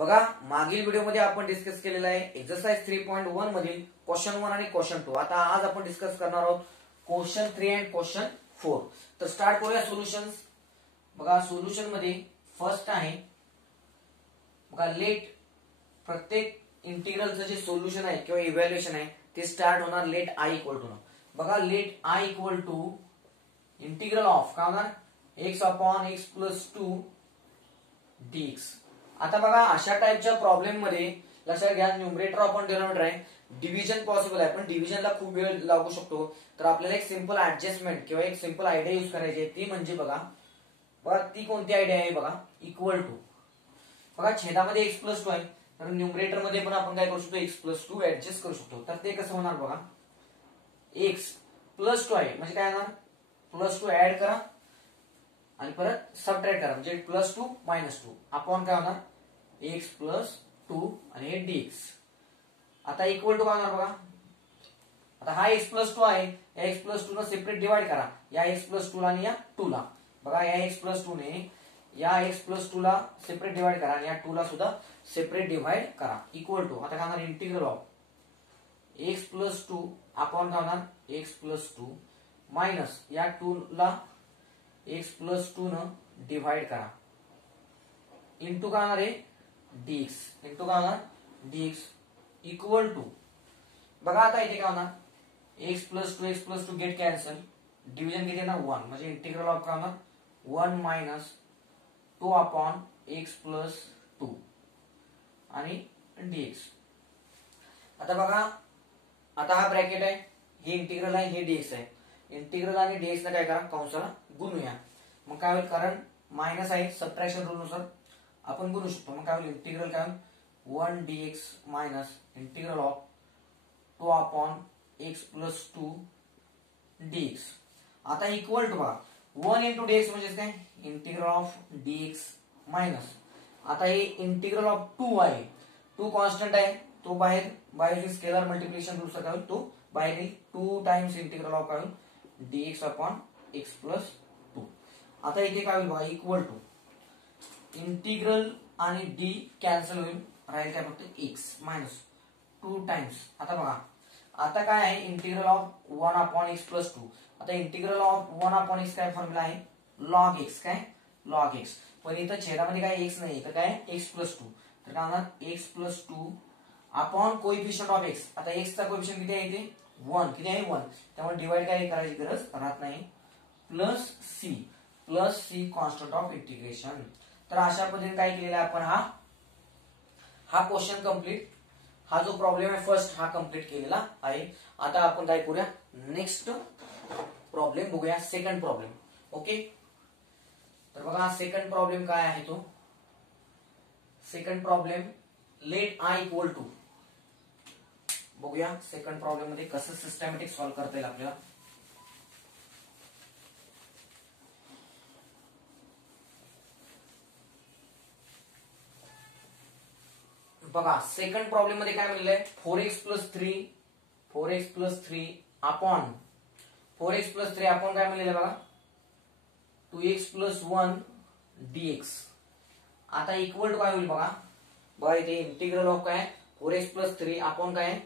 बघा, मागील व्हिडिओमध्ये आपण डिस्कस केलेला आहे एक्सरसाइज 3.1 मधील क्वेश्चन 1 आणि क्वेश्चन 2. आता आज आपण डिस्कस करणार आहोत क्वेश्चन 3 आणि क्वेश्चन 4. तर स्टार्ट करूया सोल्युशन्स. बघा, सोल्युशन मध्ये फर्स्ट आहे बघा, लेट प्रत्येक इंटिग्रलचं जे सोल्युशन आहे किंवा इव्हॅल्युएशन आहे ते स्टार्ट होणार लेट आय इक्वल टू. बघा, let I equal to integral of काय होणार x upon x plus 2 dx. आता बघा, अशा टाइपच्या प्रॉब्लेम मध्ये लक्षात घ्या, न्यूमरेटर आपण डिनॉमिनेटर आहे, डिव्हिजन पॉसिबल आहे पण डिव्हिजनला खूप वेळ लागू शकतो. तर आपल्याला एक सिंपल ऍडजस्टमेंट किंवा एक सिंपल आयडिया यूज करायची आहे, ती म्हणजे बघा ती कोणती आयडिया आहे बघा, इक्वल टू. बघा, छेदामध्ये x प्लस 2 आहे तर न्यूमरेटर मध्ये पण आपण काय करू शकतो, x प्लस 2 ऍडजस्ट करू शकतो. तर ते कसं होणार बघा, x प्लस 2 आहे म्हणजे काय होणार, प्लस 2 ऍड करा आणि परत सबट्रॅक्ट करा म्हणजे प्लस 2 मायनस 2 अपॉन काय होणार x प्लस 2 आणि हे dx. आता इक्वल टू काय होणार बघा, आता हा x प्लस 2 आहे, या x प्लस 2 ला सेपरेट डिवाइड करा, या x प्लस 2 ला आणि या 2 ला. बघा, या x प्लस 2 ने या x प्लस 2 ला सेपरेट डिवाइड करा आणि या 2 ला सुद्धा सेपरेट डिवाइड करा. इक्वल टू आता काय होणार, integral of x plus 2 upon काय होणार x प्लस 2 मायनस या 2 ला x प्लस 2 न डिवाइड करा इंटू काय होणार आहे dx, इंटू काय होणार dx इक्वल टू. बघा, आता इथे काय होणार x plus 2 get cancel, division किती ना 1 म्हणजे इंटिग्रल ऑफ काय होणार 1 मायनस 2 अपॉन x प्लस 2 आणि dx. आता बघा, आता हा ब्रॅकेट आहे, हे इंटिग्रल आहे, हे dx आहे. इंटिग्रल आणि dx ला काय करा, कंसाला गुणूया. मग काय होईल, कारण मायनस आहे सबट्रॅक्शन रूल नुसार आपण गुणू शकतो. मग काय होईल, इंटिग्रल काय होईल 1 dx minus integral of 2 upon x plus 2 dx. आता इक्वल टू बघा 1 इंटू dx म्हणजे काय, इंटिग्रल ऑफ dx मायनस आता हे इंटिग्रल ऑफ 2 आहे, 2 कॉन्स्टंट आहे, तो बाहेर स्केलर मल्टिप्लिकेशन रूल नुसार काय होईल, तो बाहेर येईल 2 टाइम्स इंटिग्रल ऑफ काय होईल dx अपॉन x प्लस 2. आता इथे काय होईल बघा, इक्वल टू इंटिग्रल आणि d कॅन्सल होईल, राहील काय फक्त x मायनस 2 टाइम्स. आता बघा, आता काय आहे integral of 1 upon x plus 2. आता इंटिग्रल ऑफ 1 अपॉन x काय फॉर्म्युला आहे, लॉग x. काय लॉग x, पण इथं छेदामध्ये काय x नाही तर काय x प्लस 2. तर काय होणार x plus 2 upon coefficient of x. आता x चा कोएफिशियंट किती आहे इथे 1, किती आहे 1, त्यामुळे डिवाइड काय करायची गरज राहत नाही, plus c constant of integration. तर अशा पद्धतीने काय केलेला आहे आपण, हा क्वेश्चन कंप्लीट, हा जो प्रॉब्लेम आहे फर्स्ट हा कंप्लीट केलेला आहे. आता आपण काय करूया, नेक्स्ट प्रॉब्लेम बघूया, सेकंड प्रॉब्लेम. ओके, तर बघा सेकंड प्रॉब्लेम काय आहे, तो second problem let I equal to. बघूया सेकंड प्रॉब्लेम मध्ये कसं सिस्टमॅटिक सॉल्व्ह करता येईल आपल्याला. बघा, सेकंड प्रॉब्लेम मध्ये काय म्हणलंय, 4x plus 3 upon 4x plus 3 upon काय म्हणलेलं बघा 2x प्लस 1 dx. आता इक्वल टू काय होईल बघा इथे इंटिग्रल ऑफ काय 4x प्लस 3 अपॉन काय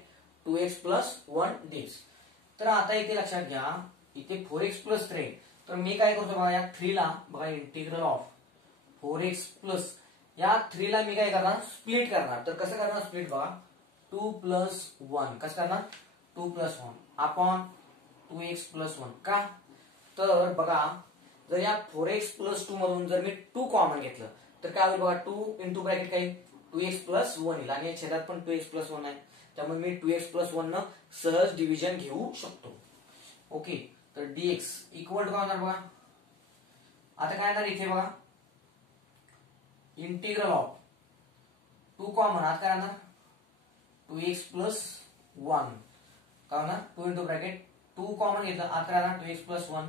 2x प्लस 1 dx. तर आता इथे लक्षात घ्या, इथे 4x प्लस 3, तर मी काय करतो बघा, या 3 ला बघा इंटिग्रल ऑफ 4x प्लस या 3 ला मी काय करणार, स्प्लिट करणार. तर कसं करणार स्प्लिट बघा, 2 प्लस 1 कसं करणार 2 प्लस 1 अपॉन 2x प्लस 1. का, तर बघा जर या 4x प्लस 2 मधून जर मी 2 कॉमन घेतलं तर काय होईल बघा, 2 इंटू ब्रॅकेट काय 2x प्लस 1 येईल आणि या छेदात पण 2x प्लस 1 आहे, त्यामुळे मी 2x प्लस 1 न सहज डिव्हिजन घेऊ शकतो. ओके, तर dx इक्वल टू काय होणार बघा, आता काय येणार इथे बघा इंटिग्रल ऑफ 2 कॉमन, आता काय येणार 2x प्लस 1 काय होणार 2 इंटू ब्रॅकेट 2 कॉमन घेतलं, आता काय येणार 2x plus 1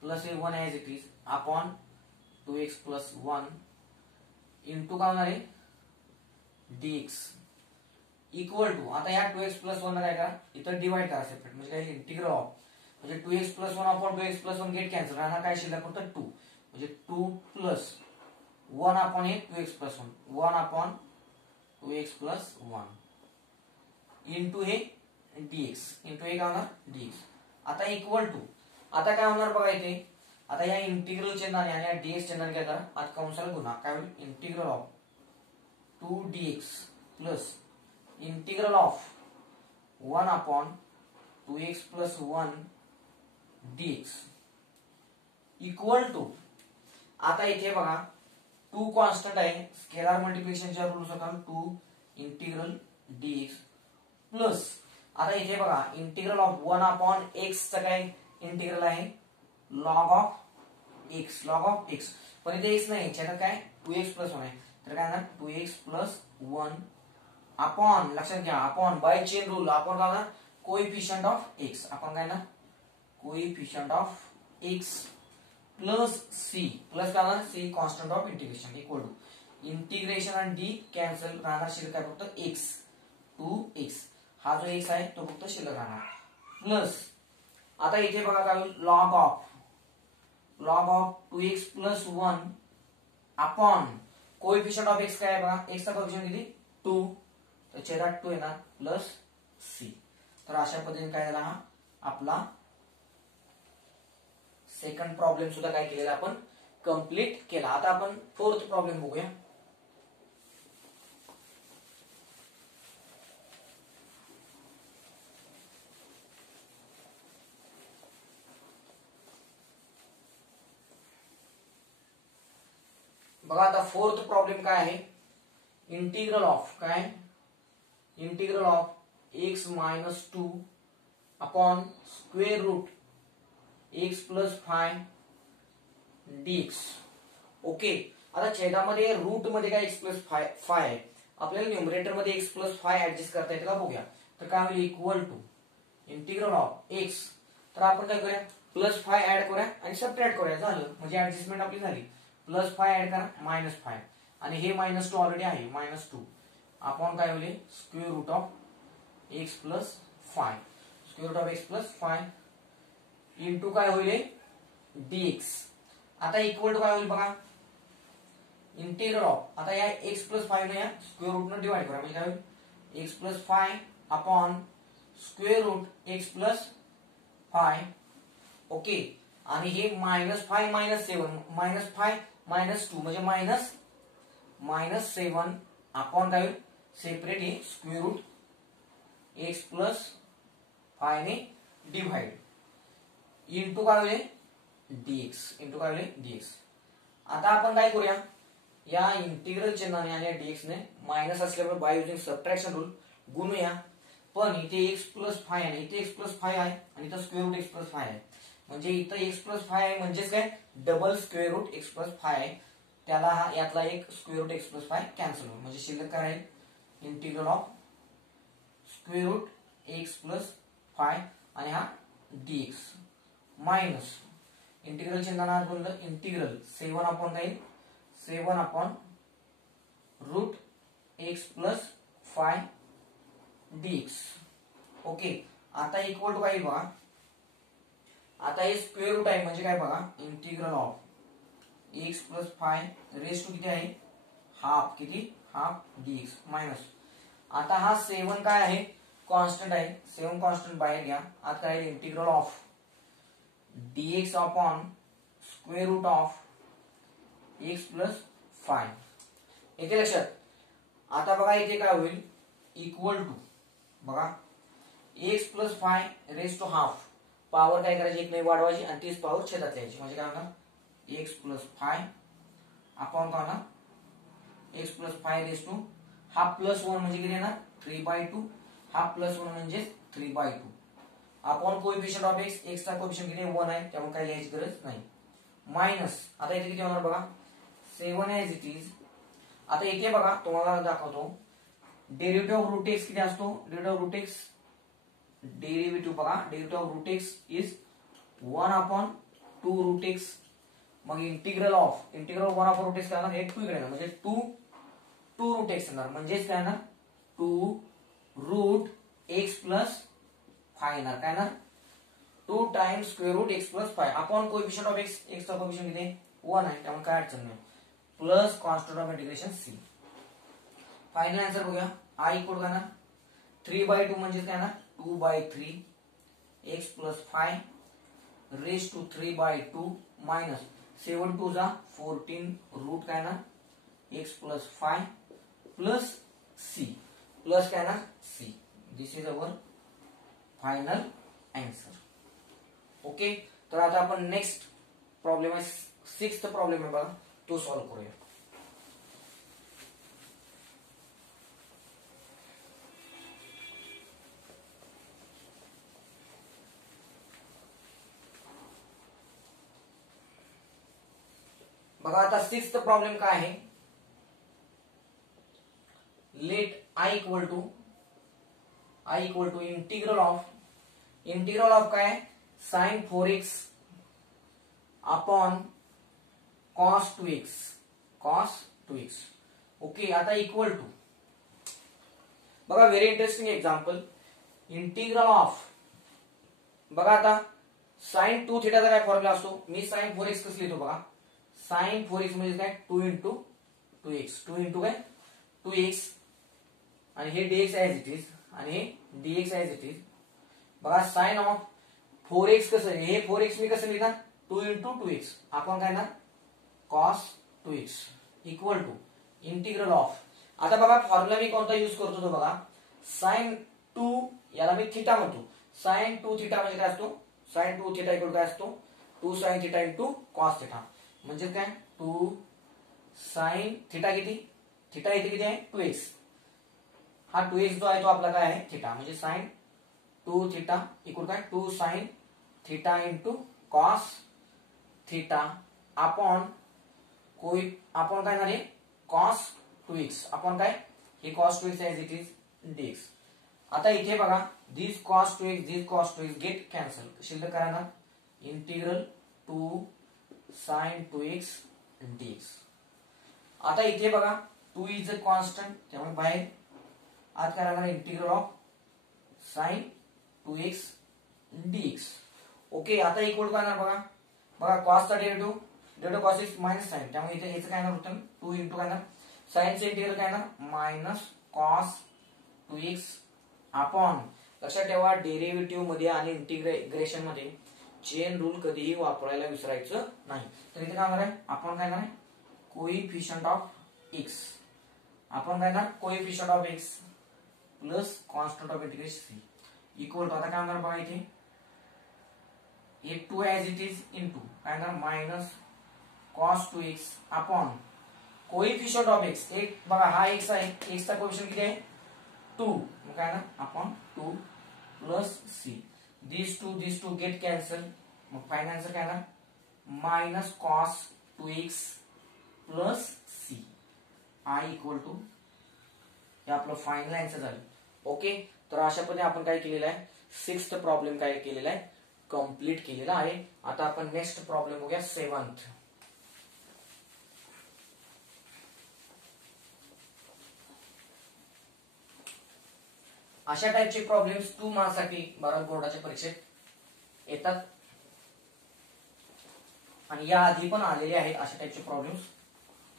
plus 1 as it is upon 2x plus 1 into काय होणार आहे dx इक्वल टू. आता या 2x प्लस 1 काय करा, इथं डिवाइड करा सेपरेट, म्हणजे काय इंटिग्रल ऑफ म्हणजे 2x plus 1 upon 2x plus 1 get cancel, राहणार काय शिल्लक फक्त 2 म्हणजे 2 plus 1 upon 2x plus 1 1 upon 2x plus 1 into हे dx इंटू हे काय होणार dx. आता इक्वल टू आता काय होणार बघा इथे, आता या इंटिग्रल चिन्हाने आणि या dx चिन्हाने काय करा आत कंसाला गुणा, काय होईल integral of 2dx plus integral of 1 upon 2x plus 1 dx equal to, आता इथे बघा 2 कॉन्स्टंट आहे, स्केलर मल्टिप्लिकेशनच्या रूल नुसार 2 इंटिग्रल dx प्लस आता इथे बघा इंटिग्रल ऑफ 1 अपॉन x चा काय इंटिग्रल आहे लॉग ऑफ x, पण इथे x नाही याच्यात काय 2x प्लस 1 आहे, तर काय ना 2x प्लस 1 अपॉन, लक्षात घ्या अपॉन बाय चेन रूल आपण काय ना कोएफिशिएंट ऑफ x, आपण काय ना coefficient of x plus c plus काय ना c constant of integration equal to integration आणि d कॅन्सल राहणार, शिल्लक काय फक्त x 2x, हा जो x आहे तो फक्त शिल्लक राहणार प्लस आता इथे बघा काय होईल log of 2x plus 1 upon coefficient of x काय आहे बघा, x चा कोएफिशिएंट किती 2, तर छेदात 2 येणार प्लस c. तर अशा पद्धतीने काय झाला हा आपला सेकंड प्रॉब्लेम सुद्धा काय केलेला आपण कंप्लीट केला. आता आपण फोर्थ प्रॉब्लेम बघूया. बघा आता फोर्थ प्रॉब्लेम काय आहे, इंटिग्रल ऑफ काय integral of x minus 2 upon square root x plus 5 dx. Okay, आता छेदामध्ये रूट मध्ये काय x प्लस 5 आहे, आपल्याला न्यूमरेटर मध्ये x प्लस 5 ऍडजस्ट करता येते का बघूया. तर काय होईल equal to integral of x, तर आपण काय करूया प्लस 5 ऍड करूया आणि सबट्रॅक्ट करूया, झालं म्हणजे ऍडजस्टमेंट आपली झाली. प्लस 5 ऍड करा मायनस 5 आणि हे मायनस 2 ऑलरेडी आहे मायनस 2 आपण काय होईल square root of x plus 5, square root of x plus 5 into काय होईल dx. आता इक्वल टू काय होईल बघा इंटिग्रल ऑफ, आता या x प्लस 5 ने या स्क्वेअर रूट ने डिवाइड करा म्हणजे काय होईल x plus 5 upon square root x plus 5. Okay, आणि हे मायनस 5 मायनस 7 मायनस 5 मायनस 2 म्हणजे मायनस 7 अपॉन काय होईल सेपरेट हे स्क्वेअर रूट x प्लस 5 ने डिवाइड इंटू काय होईल dx, इंटू काय होईल dx. आता आपण काय करूया या इंटिग्रल चिन्हाने आणि dx ने मायनस असल्यामुळे बाय युजिंग सबट्रॅक्शन रूल गुणूया, पण इथे x प्लस 5 आहे इथे x प्लस 5 आहे आणि इथे स्क्वेअर रूट x प्लस 5 आहे, म्हणजे इथं x प्लस 5 आहे म्हणजेच काय double square root x plus 5 आहे, त्याला हा यातला एक square root x plus 5 cancel होईल, म्हणजे शिल्लक काय राहील integral of square root x plus 5 आणि हा dx मायनस इंटिग्रल चिन्हाना बनलं इंटिग्रल 7 अपॉन काय 7 upon root x plus 5 dx. Okay, आता इक्वल टू काय बघा, आता हे स्क्वेअर रूट आहे म्हणजे काय बघा integral of x plus 5 raise to किती आहे हाफ, किती हाफ dx मायनस आता हा 7 काय आहे कॉन्स्टंट आहे, 7 कॉन्स्टंट बाहेर घ्या, आता काय integral of dx upon square root of x plus 5. येते लक्षात. आता बघा इथे काय होईल इक्वल टू बघा x plus 5 raise to half, power काय करायची एक नाही वाढवायची आणि तीच पॉवर छेदात लिहायची, म्हणजे काय होणार x प्लस 5 अपॉन काय होणार x plus 5 raise to half plus 1 म्हणजे किती येणार 3/2, हाफ प्लस 1 म्हणजे 3/2 अपॉन कोएफिशिएंट ऑफ x चा कोएफिशिएंट किती 1 आहे त्यामुळे काय लिहायची गरज नाही, मायनस आता इथे किती होणार बघा 7 ऍज इट इज. आता इथे बघा तुम्हाला दाखवतो डेरिव्हेटिव्ह ऑफ रूट x किती असतो, derivative of root x derivative बघा derivative of root x is 1 upon 2 root x, मग integral of 1 upon root x काय होणार हे 2 इकडे येणार म्हणजे 2 रूट x येणार, म्हणजेच काय ना 2 रूट x प्लस 5 येणार, काय ना 2 times square root x plus 5 upon coefficient of x चा कोएफिशिएंट किती 1 आहे त्यामुळे काय अडचण नाही, plus constant of integration c. Final answer बघूया. आय इक्वल काय ना 3/2 म्हणजे काय ना 2/3 x plus 5 raise to 3/2 minus 7 2 जा 14 रूट काय ना x plus 5 plus c plus काय ना c. This is our final answer. Okay. तर आता आपण नेक्स्ट प्रॉब्लेम आहे 6th प्रॉब्लेम आहे बघा, तो सॉल्व्ह करूया. बघा आता 6th प्रॉब्लेम काय आहे. Let I equal to integral of काय sine 4x upon cos 2x. Okay. आता इक्वल टू बघा very interesting example. Integral of बघा आता साइन 2 थिटाचा काय फॉर्म्युला असतो. मी साइन 4x कसं लिहितो बघा. साइन 4x म्हणजे काय 2 इंटू 2x 2 इंटू काय 2x आणि हे dx ऍज इट इज आणि हे dx ऍज इट इज. बघा साइन ऑफ 4x कसं हे 4x मी कसं लिहिणार 2 इंटू 2x आपण काय ना cos 2x equal to integral of. आता बघा फॉर्म्युला मी कोणता यूज करतो तो बघा. साइन 2 याला मी थिटा म्हणतो. साइन 2 थिटा म्हणजे काय असतो. साइन 2 थिटा इक्वल काय असतो 2 sine theta into cos theta म्हणजे काय 2 साइन थिटा किती थिटा इथे किती आहे 2x. हा 2x जो आहे तो आपला काय आहे थिटा म्हणजे साइन 2 थिटा इक्वल काय 2 sine theta into cos theta upon कोई आपण काय झाले कॉस 2x आपण काय हे cos 2x as it is dx. आता इथे बघा दिस कॉस 2x गेट कॅन्सल शिल्लक करा ना इंटिग्रल 2 साइन 2x dx. आता इथे बघा 2 इज अ कॉन्स्टंट त्यामुळे बाहेर आत काय राहणार integral of sine 2x dx. Okay. आता इक्वल काय बघा बघा cos चा derivative cos x minus sine त्यामुळे इथे याचं काय ना उत्तर 2 इंटू काय ना साइन चे इंटिग्रल काय ना मायनस cos 2x अपॉन. लक्षात ठेवा डेरिव्हेटिव्ह मध्ये आणि इंटिग्रेशन मध्ये चेन रूल कधीही वापरायला विसरायचं नाही. तर इथे काय होणार आहे आपण काय ना कोइफिशिएंट ऑफ x आपण काय ना coefficient of x plus constant of integration c equal to आता काय होणार बघा इथे हे 2 एज इट इज इनटू काय ना minus cos 2x upon coefficient of x एक बघा हा x आहे x चा कोइफिशिएंट किती आहे 2 मग काय ना upon 2 plus c. This two get cancel मग फायनल आन्सर काय ना minus cos 2x plus c I equal to हे आपलं फायनल आन्सर झालं. ओके. तर अशा पद्धतीने आपण काय केलेलं आहे 6th प्रॉब्लेम काय केलेला आहे कंप्लीट केलेला आहे. आता आपण नेक्स्ट प्रॉब्लेम बघूया 7th. अशा टाइपचे प्रॉब्लेम्स 2 मार्क्स साठी भारत बोर्डाच्या परीक्षेत येतात आणि या आधी पण आलेले आहेत अशा टाइपचे प्रॉब्लेम्स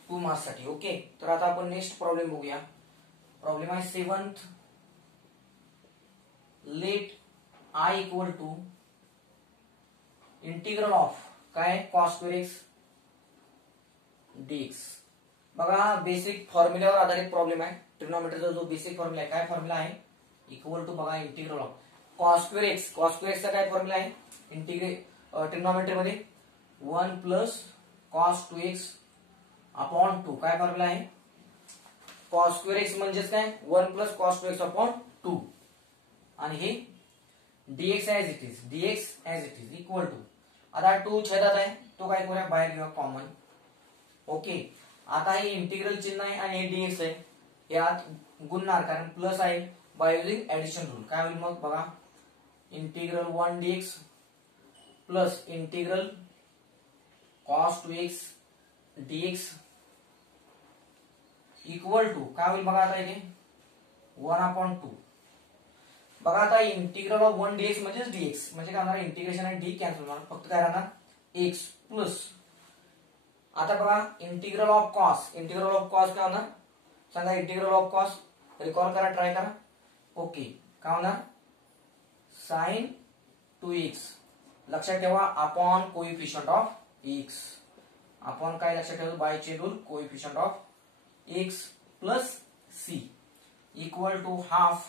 2 मार्क्स साठी. ओके. तर आता आपण नेक्स्ट प्रॉब्लेम बघूया. प्रॉब्लेम आहे 7th. Let I equal to integral of काय cos 2x dx. बघा बेसिक फॉर्म्युल्यावर आधारित प्रॉब्लेम आहे. ट्रिग्नोमेट्रीचा जो बेसिक फॉर्म्युला आहे काय फॉर्म्युला आहे इक्वल टू बघा इंटिग्रल ऑफ cos 2x चा काय फॉर्म्युला आहे ट्रिग्नोमेट्री मध्ये 1 प्लस cos 2x अपॉन 2 काय फॉर्म्युला आहे cos 2x म्हणजेच काय 1 प्लस cos 2x अपॉन 2 आणि हे dx as it is equal to आता 2 छेदात आहे तो काय करूया बाहेर घेऊया कॉमन. ओके. आता हे इंटिग्रल चिन्ह आहे आणि हे dx आहे यात गुणणार कारण प्लस आहे बाय युजिंग ऍडिशन रूल. काय होईल मग बघा integral 1 dx plus integral cos 2x dx equal to काय होईल बघा आता इथे 1/2. बघा आता इंटिग्रल ऑफ 1 dx म्हणजे dx म्हणजे काय होणार इंटिग्रेशन आणि d कॅन्सल होणार फक्त काय राहणार x प्लस. आता बघा इंटिग्रल ऑफ cos काय होणार सांगा इंटिग्रल ऑफ कॉस, रिकॉल करा, ट्राय करा. ओके, काय होणार साइन 2x. लक्षात ठेवा अपॉन कोइफिशियंट ऑफ x. आपण काय लक्षात ठेवतो बायचे rule, coefficient of x plus c equal to half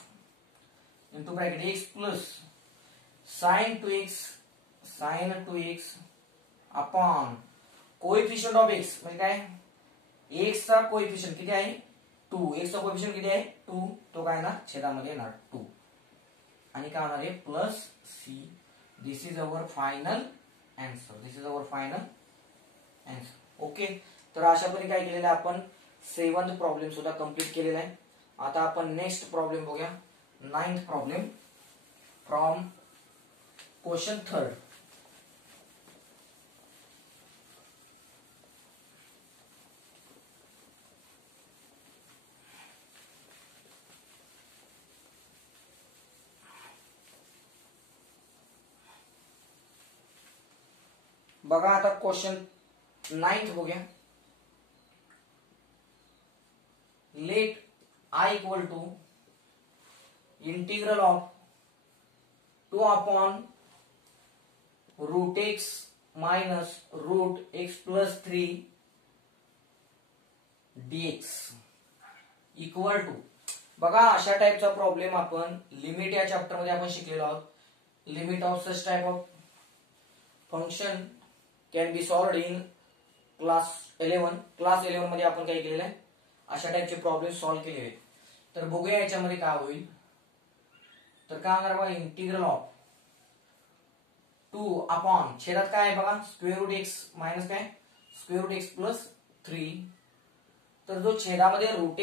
into bracket x plus sine 2x upon coefficient of x म्हणजे काय x चा कोइफिशियंट किती आहे 2. x चा कोइफिशियंट किती आहे 2, तो काय ना छेदामध्ये येणार 2 आणि काय होणार आहे plus c. This is our final answer. Okay, तर अशा पद्धतीने काय केलेलं आहे आपण 7th प्रॉब्लेम सुद्धा कंप्लीट केलेला आहे. आता आपण नेक्स्ट प्रॉब्लेम बघूया. 9th problem from question 3rd. बघा आता क्वेश्चन 9th बघूया. Let I equal to integral of 2 upon root x minus root x plus 3 dx equal to. बघा अशा टाइपचा प्रॉब्लेम आपण लिमिट या चॅप्टर मध्ये आपण शिकलेलो आहोत. Limit of such type of function can be solved in class 11 मध्ये आपण काय केलेलं आहे अशा टाइपचे प्रॉब्लेम सॉल्व्ह केलेले आहेत. तर बघूया याच्यामध्ये काय होईल. तर काय होणार बघा इंटिग्रल ऑफ 2 अपॉन छेदात काय आहे बघा स्क्वेअर रूट एक्स मायनस काय स्क्वेअर रूट एक्स प्लस 3. तर जो छेदामध्ये रूट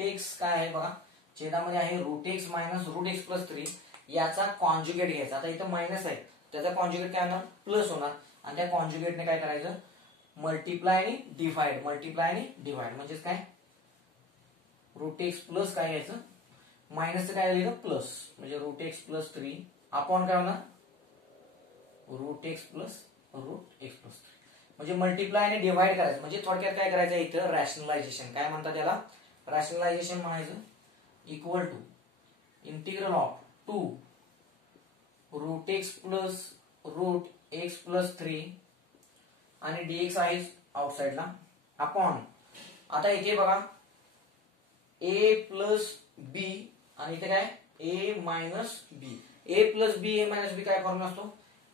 एक्स काय आहे बघा छेदामध्ये आहे root x minus root x plus 3 याचा कॉन्जुगेट घ्यायचा. आता इथं मायनस आहे त्याचा कॉन्जुगेट काय होणार प्लस होणार आणि त्या कॉन्जुगेटने काय करायचं मल्टिप्लाय आणि डिवाइड म्हणजेच काय रूट एक्स प्लस काय घ्यायचं मायनस काय लिहिलं प्लस म्हणजे रूट एक्स प्लस 3 अपॉन काय होणार रूट एक्स प्लस 3 म्हणजे मल्टिप्लाय आणि डिवाइड करायचं. म्हणजे थोडक्यात काय करायचं इथं रॅशनलायझेशन काय म्हणतात त्याला रॅशनलायझेशन म्हणायचं. Equal to integral of 2 root x plus 3 आणि dx आहे आउटसाइडला अपॉन. आता इथे बघा a प्लस बी आणि इथे काय a minus B. a plus B a minus B काय फॉर्म्युला असतो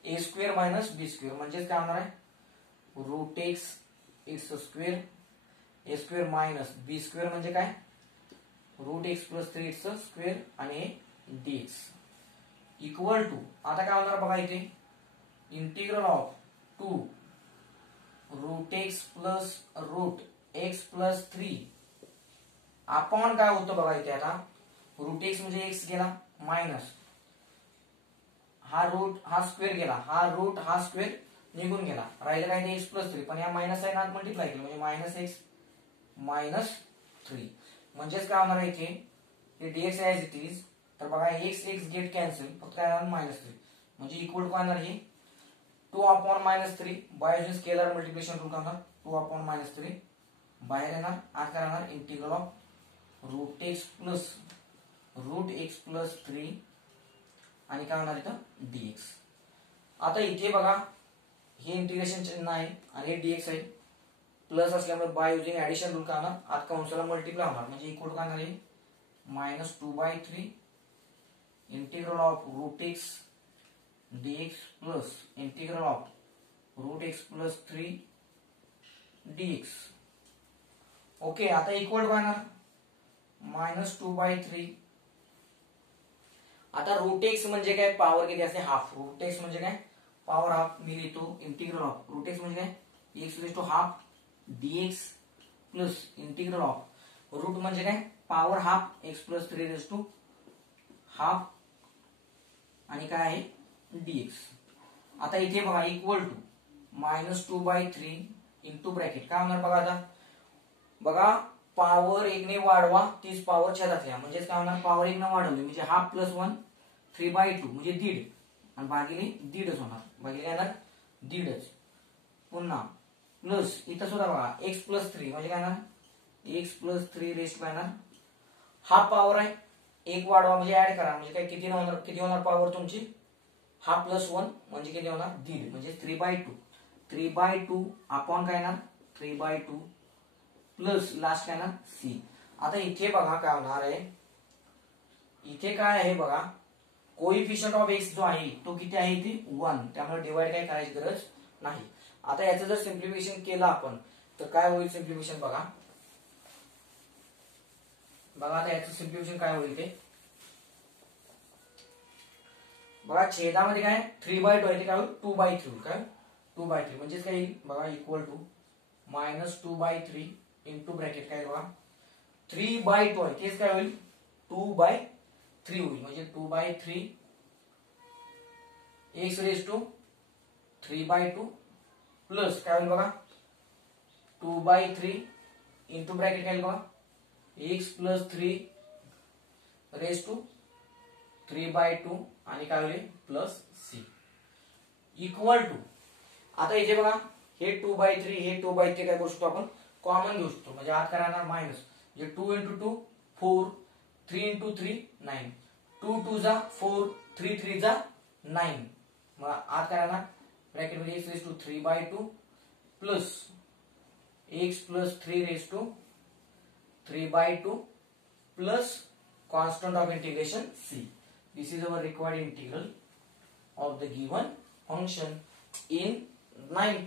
a square minus B square म्हणजेच काय होणार आहे root X X square a square minus B square म्हणजे काय root x plus 3 X square आणि dx इक्वल टू. आता काय होणार बघा इथे integral of 2 root x plus 3 upon काय होतं बघा इथे आता रूट एक्स म्हणजे एक्स गेला मायनस हा रूट हा स्क्वेअर गेला हा रूट हा स्क्वेअर निघून गेला राहिलं काय ते एक्स प्लस 3 पण या मायनस आहे ना मल्टिप्लाय केलं म्हणजे मायनस एक्स मायनस 3 म्हणजेच काय होणार आहे इथे dx ऍज इट इज. तर बघा एक्स गेट कॅन्सल फक्त काय होणार मायनस 3 म्हणजे इक्वल टू काय होणार हे 2 upon minus 3 by using scalar multiplication rule करणार 2 अपॉन मायनस 3 बाहेर येणार आज काय राहणार integral of root x plus 3 आणि काय होणार इथं dx. आता इथे बघा हे इंटिग्रेशन चिन्ह आहे आणि हे dx आहे प्लस असल्यामुळे बाय युजिंग ऍडिशन रूल करणार आज कंसाला मल्टिप्लाय होणार म्हणजे इक्वल टू काय होणार आहे -2/3 integral of root x dx plus integral of root x plus 3 dx. Okay, आता इक्वल काय होणार -2/3. आता रूट एक्स म्हणजे काय पॉवर किती असते हाफ. रूट एक्स म्हणजे काय पॉवर हाफ मी लिहितो इंटिग्रल ऑफ रूट एक्स म्हणजे काय x raise to half dx plus integral of root म्हणजे काय power half x plus 3 raise to half आणि काय आहे dx. आता इथे बघा इक्वल टू -2/3 इंटू ब्रॅकेट काय होणार बघा आता बघा पॉवर 1 ने वाढवा तीच पॉवर छेदातल्या म्हणजेच काय होणार पॉवर 1 ने वाढवली म्हणजे हाफ प्लस 1 3/2 म्हणजे दीड आणि भागिले दीडच होणार भागिले येणार दीडच पुन्हा प्लस इथं सुद्धा बघा x प्लस 3 म्हणजे काय होणार एक्स प्लस 3 रेस्ट बाय ना हाफ पॉवर आहे, एक वाढवा म्हणजे ऍड करा म्हणजे काय किती होणार पॉवर तुमची हाफ प्लस 1 म्हणजे किती होणार दीड म्हणजे 3/2 3/2 अपॉन काय ना 3/2 प्लस लास्ट काय ना सी. आता इथे बघा काय होणार आहे, इथे काय आहे बघा कोइफिशियंट ऑफ एक्स जो आहे तो किती आहे इथे 1, त्यामुळे डिवाइड काय करायची गरज नाही. आता याचं जर सिम्प्लिफिकेशन केलं आपण तर काय होईल सिम्प्लिफिकेशन बघा आता याचं सिम्प्लिफिकेशन काय होईल ते बघा. छेदामध्ये काय 3/2 आहे ते काय होईल 2/3 होईल. काय 2/3 म्हणजेच काय येईल बघा इक्वल टू -2/3 इंटू ब्रॅकेट काय बघा 3/2 आहे तेच काय होईल 2/3 होईल म्हणजे 2/3 एक्स रेज टू 3/2 प्लस काय होईल बघा 2/3 इंटू ब्रॅकेट काय बघा एक्स प्लस 3 रेज टू 3/2 आणि काय होईल प्लस सी इक्वल टू. आता इथे बघा हे 2/3 हे 2/3 काय करू शकतो आपण कॉमन घेऊ शकतो म्हणजे आत काय राहणार मायनस म्हणजे 2 × 2 4 3 × 3 9 2 2 जा 4 3 3 जा 9 मग आत काय राहणार ब्रॅकेट मध्ये x raise to 3/2 plus x plus 3 raise to 3/2 plus constant of integration c. This is our required integral of the given function in ninth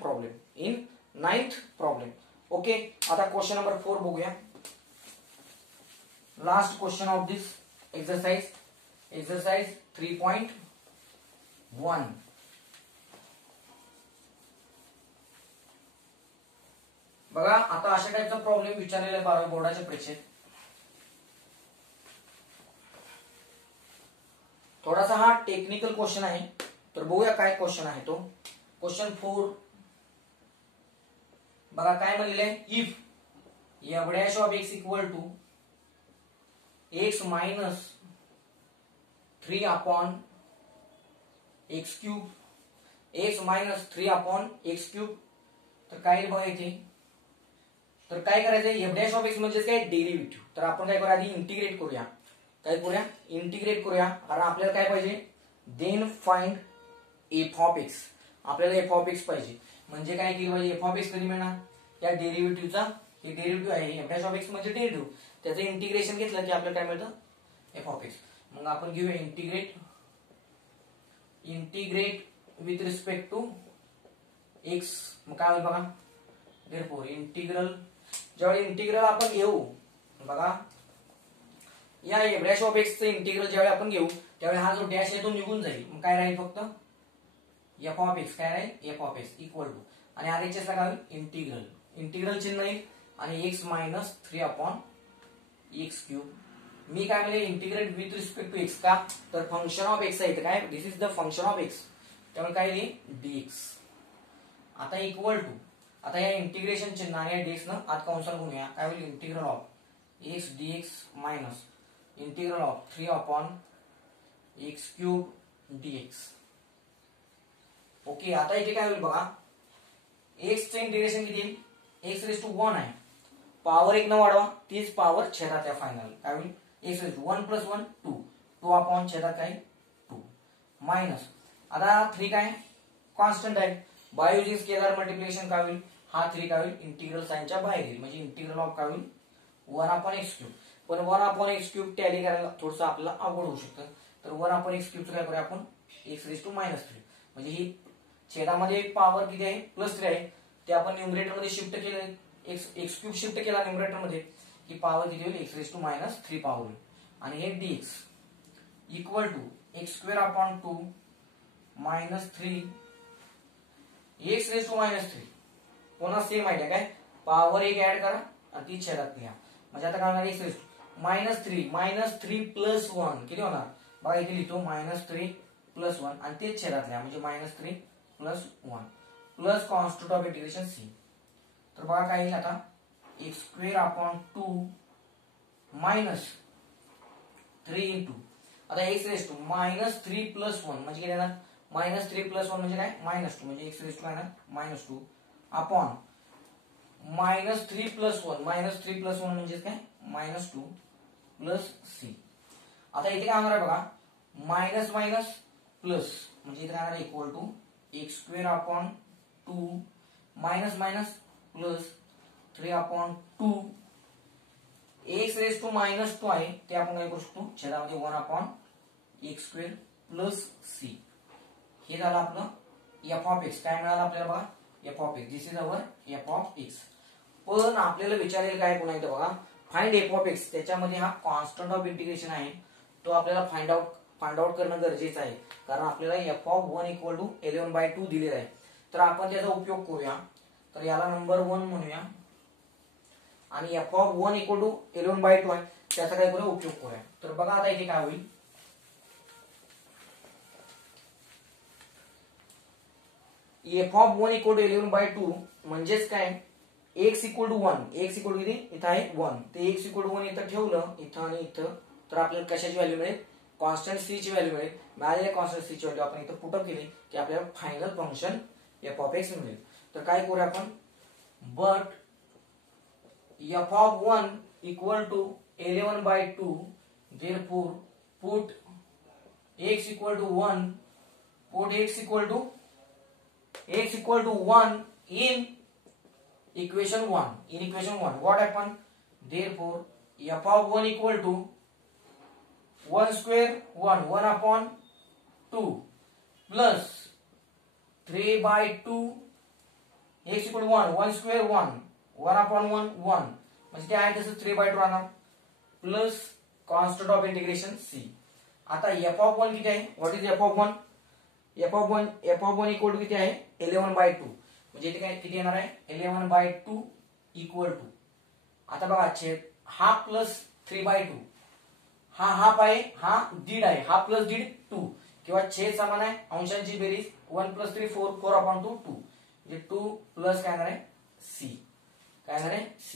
problem. Okay, आता क्वेश्चन नंबर 4 बघूया. Last question of this exercise 3.1. बघा आता अशा टाइपचा problem विचारलेला आहे 12वी बोर्डाच्या परीक्षेत. थोडासा हा टेक्निकल क्वेश्चन आहे तर बघूया काय क्वेश्चन आहे तो. क्वेश्चन 4 बघा काय म्हणलेलं आहे if f dash of x equal to x minus 3 upon x cube x minus 3 upon x cube तर काय बघा इथे तर काय करायचं एफ डॅश ऑफ एक्स म्हणजे काय डेरिव्हेटिव्ह. तर आपण काय करूया आधी इंटिग्रेट करूया इंटिग्रेट करूया कारण आपल्याला काय पाहिजे then find f of x. आपल्याला एफ ऑफ एक्स पाहिजे म्हणजे काय केलं पाहिजे एफ ऑफ एक्स कधी मिळणार या डेरिव्हेटिव्हचा हे डेरिव्हेटिव्ह आहे एफ डॅश ऑफ एक्स म्हणजे डेरिव्हेटिव्ह त्याचं इंटिग्रेशन घेतलं की आपल्याला काय मिळतं एफ ऑफ एक्स. मग आपण घेऊया integrate with respect to x. मग काय होईल बघा देअरफॉर इंटिग्रल ज्यावेळी इंटिग्रल आपण घेऊ बघा या एफ डॅश ऑफ एक्स चं इंटिग्रल ज्यावेळी आपण घेऊ त्यावेळी हा जो डॅश आहे तो निघून जाईल. मग काय राहील फक्त एफ ऑफ एक्स काय राहील F of x equal to आणि आरएचएस ला काय होईल इंटिग्रल चिन्ह येईल आणि X minus 3 upon x cube. मी काय म्हणजे integrate with respect to X का तर फंक्शन ऑफ एक्स आहे काय this is the function of X त्यामुळे काय येईल डीएक्स. आता इक्वल टू आता या इंटिग्रेशन चिन्ह आणि या डीएक्स न आत कंसात घेऊया काय होईल integral of x dx minus integral of 3 upon x cube dx. Okay आता इथे काय होईल बघा एक्स चं इंटिग्रेशन किती येईल एक्स रेज टू 1 आहे पॉवर 1 न वाढवा तीच पॉवर छेदात या फायनल काय होईल एक्स रेज टू 1 + 1 2 2 अपॉन छेदात काय 2 मायनस आता 3 काय कॉन्स्टंट आहे बाय युजिंग स्केलर मल्टिप्लिकेशन काय होईल हा 3 काय होईल इंटिग्रल साइनच्या बाहेर येईल म्हणजे इंटिग्रल ऑफ काय होईल 1/x³. पण 1/x³ टॅली करायला थोडंसं आपल्याला अवघड होऊ शकतं तर 1/x³ काय करूया आपण x⁻³ म्हणजे ही छेदामध्ये पॉवर किती आहे +3 आहे ते आपण न्यूमरेटर मध्ये शिफ्ट केलं x³ शिफ्ट केला न्यूमरेटर मध्ये की पॉवर किती होईल x⁻³ पॉवर होईल आणि हे dx equal to x²/2 -3 x⁻³ पुन्हा सेम आहे काय पॉवर 1 ऍड करा आणि ती छेदात लिहा म्हणजे आता काय होणार x⁻³ -3 + 1 किती होणार बघा इथे लिहितो -3 + 1 आणि ते छेदात लिहा म्हणजे -3 + 1 plus constant of integration c. तर बघा काय येईल आता x²/2 -3 * आता x⁻³ -3 + 1 म्हणजे किती येणार -3 + 1 म्हणजे काय -2 म्हणजे x⁻² -2 अपॉन -3 + 1 -3 + 1 म्हणजे काय -2 + c. आता इथे काय होणार आहे बघा मायनस मायनस प्लस म्हणजे इथे काय equal to x²/2 minus minus plus 3/2 x⁻² आहे ते आपण काय करू शकतो छेदामध्ये 1/x² + c. हे झालं आपलं f(x). काय मिळालं आपल्याला बघा f(x). This is our f(x). पण आपल्याला विचारेल काय पुन्हा एकदा बघा फाइंड f(x). त्याच्यामध्ये हा कॉन्स्टंट ऑफ इंटिग्रेशन आहे तो आपल्याला फाइंड आउट करणं गरजेचं आहे कारण आपल्याला f(1) = 11/2 दिलेला आहे. तर आपण त्याचा उपयोग करूया. तर याला नंबर 1 म्हणूया आणि f(1) = 11/2 आहे त्याचा काय करूया उपयोग करूया. तर बघा आता इथे काय होईल f(1) = 11/2 म्हणजेच काय x = 1 x = किती इथं आहे 1 ते x = 1 इथं ठेवलं इथं आणि इथं तर आपल्याला कशाची व्हॅल्यू मिळेल कॉन्स्टंट c ची व्हॅल्यू मिळेल. मिळालेल्या कॉन्स्टंट c ची व्हॅल्यू आपण इथं पुट अप केली की आपल्याला फायनल फंक्शन f(x) मिळेल. तर काय करूया आपण but f(1) = 11/2 therefore put x = 1 put x = 1 in equation 1 in equation 1 what happen therefore f(1) = 1² 1/2 plus 3/2 x = 1 1² 1/1 1 म्हणजे ते आहे तसं 3/2 राहणार plus constant of integration c. आता f(1) किती आहे व्हॉट इज f(1) f(1) = किती आहे 11/2 म्हणजे इथे काय किती येणार आहे 11/2 = आता बघा छेद हा प्लस 3/2 हा हाफ आहे हा दीड आहे हा प्लस दीड 2 किंवा छेद समान आहे अंशांची बेरीज 1 + 3 4 4/2 2 म्हणजे 2 प्लस काय येणार आहे c काय येणार आहे c.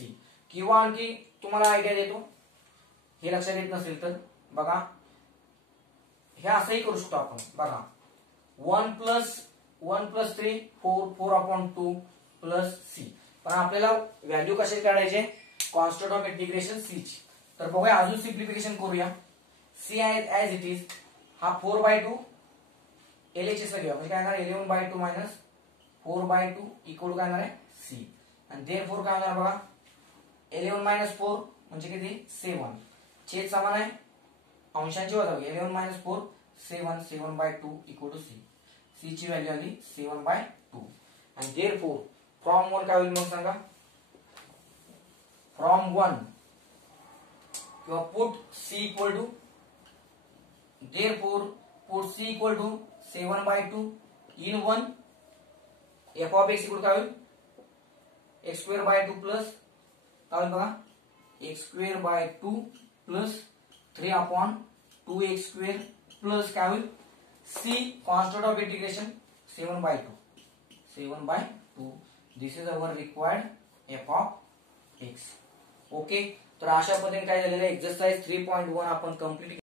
किंवा आणखी तुम्हाला आयडिया देतो हे लक्षात येत नसेल तर बघा हे असंही करू शकतो आपण बघा 1 + 3 4 4/2 प्लस c. पण आपल्याला व्हॅल्यू कशी काढायचे कॉन्स्टंट ऑफ इंटिग्रेशन c ची. तर बघूया अजून सिम्प्लिफिकेशन करूया. c ॲज इट इज हा 4/2 LHS घेऊया म्हणजे काय येणार 11/2 - 4/2 = काय येणार आहे c. आणि देअरफॉर काय होणार बघा 11 - 4 म्हणजे किती 7 छेद समान आहे अंशांची वजा 11 - 4 7 7/2 = c. c ची व्हॅल्यू आली 7/2 आणि देअरफॉर फ्रॉम 1 काय होईल मग सांगा फ्रॉम 1 किंवा put c = therefore put c = 7/2 in 1 f(x) = काय होईल x²/2 प्लस काय होईल बघा x²/2 प्लस 3/2x² प्लस काय होईल c constant of integration 7/2 this is our required f(x). Okay तर अशा पद्धतीने काय झालेलं आहे एक्सरसाइज 3.1 आपण कंप्लीट